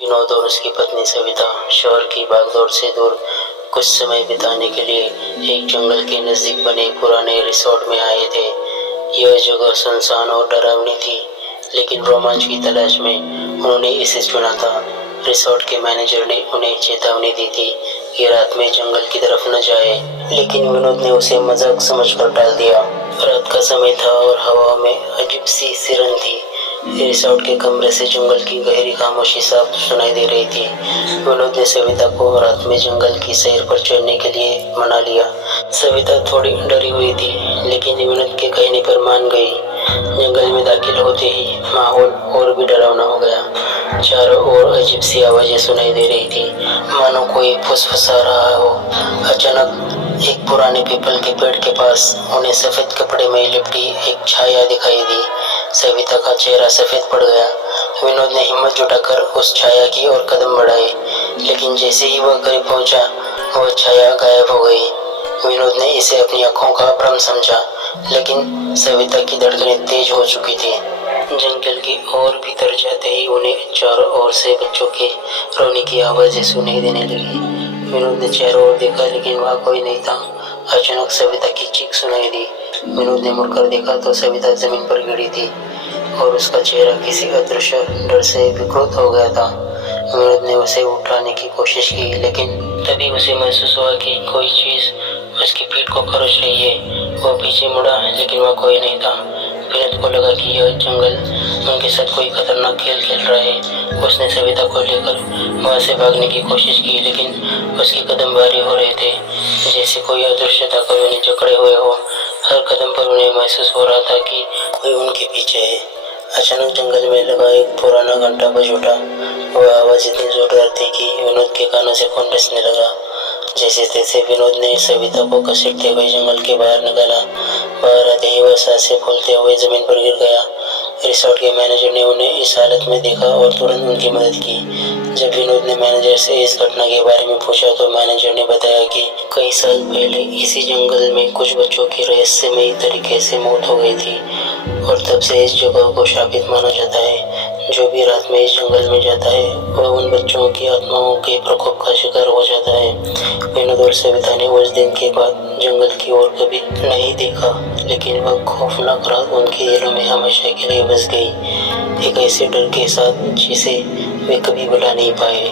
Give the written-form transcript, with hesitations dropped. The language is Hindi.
विनोद और उसकी पत्नी सविता शहर की भागदौड़ से दूर कुछ समय बिताने के लिए एक जंगल के नजदीक बने पुराने रिसोर्ट में आए थे। यह जगह सुनसान और डरावनी थी, लेकिन रोमांच की तलाश में उन्होंने इसे चुना था। रिसोर्ट के मैनेजर ने उन्हें चेतावनी दी थी कि रात में जंगल की तरफ न जाए, लेकिन विनोद ने उसे मजाक समझकर टाल दिया। रात का समय था और हवा में अजीब सी सिरन थी। रिसोर्ट के कमरे से जंगल की गहरी खामोशी साफ सुनाई दे रही थी। विनोद ने सविता को रात में जंगल की सैर पर चलने के लिए मना लिया। सविता थोड़ी डरी हुई थी, लेकिन विनोद के कहने पर मान गई। जंगल में दाखिल होते ही माहौल और भी डरावना हो गया। चारों ओर अजीब सी आवाजें सुनाई दे रही थी, मानो कोई फुसफुसा रहा हो। अचानक एक पुराने पीपल के पेड़ के पास उन्हें सफेद कपड़े में लिपटी एक छाया दिखाई दी। सविता का चेहरा सफेद पड़ गया। विनोद ने हिम्मत जुटाकर उस छाया की ओर कदम बढ़ाए, लेकिन जैसे ही वह करीब पहुंचा, वह छाया गायब हो गई। विनोद ने इसे अपनी आंखों का भ्रम समझा, लेकिन सविता की धड़कनें तेज हो चुकी थी। जंगल की ओर भीतर जाते ही उन्हें चारों ओर से बच्चों के रोने की आवाजें सुनाई देने लगी। विनोद ने चारों ओर देखा, लेकिन वहाँ कोई नहीं था। अचानक सविता की चीख सुनाई दी। विनोद ने मुड़कर देखा तो सविता जमीन पर गिरी थी और उसका चेहरा किसी अदृश्य डर से विकृत हो गया था। विनोद ने उसे उठाने की कोशिश की, लेकिन तभी उसे महसूस हुआ कि कोई चीज उसकी पीठ को खरोच रही है। वह पीछे मुड़ा, लेकिन वह कोई नहीं था। विनोद को लगा कि यह जंगल उनके साथ कोई खतरनाक खेल खेल रहा है। उसने सविता को लेकर वहां से भागने की कोशिश की, लेकिन उसके कदम भारी हो रहे थे, जैसे कोई अदृश्य ताकत उन्हें जकड़े हुए हो। हर कदम पर उन्हें महसूस हो रहा था कि कोई उनके पीछे है। अचानक जंगल में लगा एक पुराना घंटा बज उठा। वह आवाज इतनी जोरदार थी कि विनोद के कानों से खून रिसने लगा। जैसे तैसे विनोद ने सविता को घसीटते हुए जंगल के बाहर निकाला। बाहर आते ही वह सांसें फूलते हुए जमीन पर गिर गया। रिसोर्ट के मैनेजर ने उन्हें इस हालत में देखा और तुरंत उनकी मदद की। जब विनोद ने मैनेजर से इस घटना के बारे में पूछा तो मैनेजर ने बताया कि कई साल पहले इसी जंगल में कुछ बच्चों की रहस्यमयी तरीके से मौत हो गई थी, और तब से इस जगह को शापित माना जाता है। जो भी रात में इस जंगल में जाता है, वह उन बच्चों की आत्माओं के प्रकोप का शिकार हो जाता है। विनोद और सविता ने उस दिन के बाद जंगल की ओर कभी नहीं देखा, लेकिन वह खौफनाक रात उनके दिलों में हमेशा के लिए बस गई, एक ऐसे डर के साथ जिसे वे कभी भुला नहीं पाए।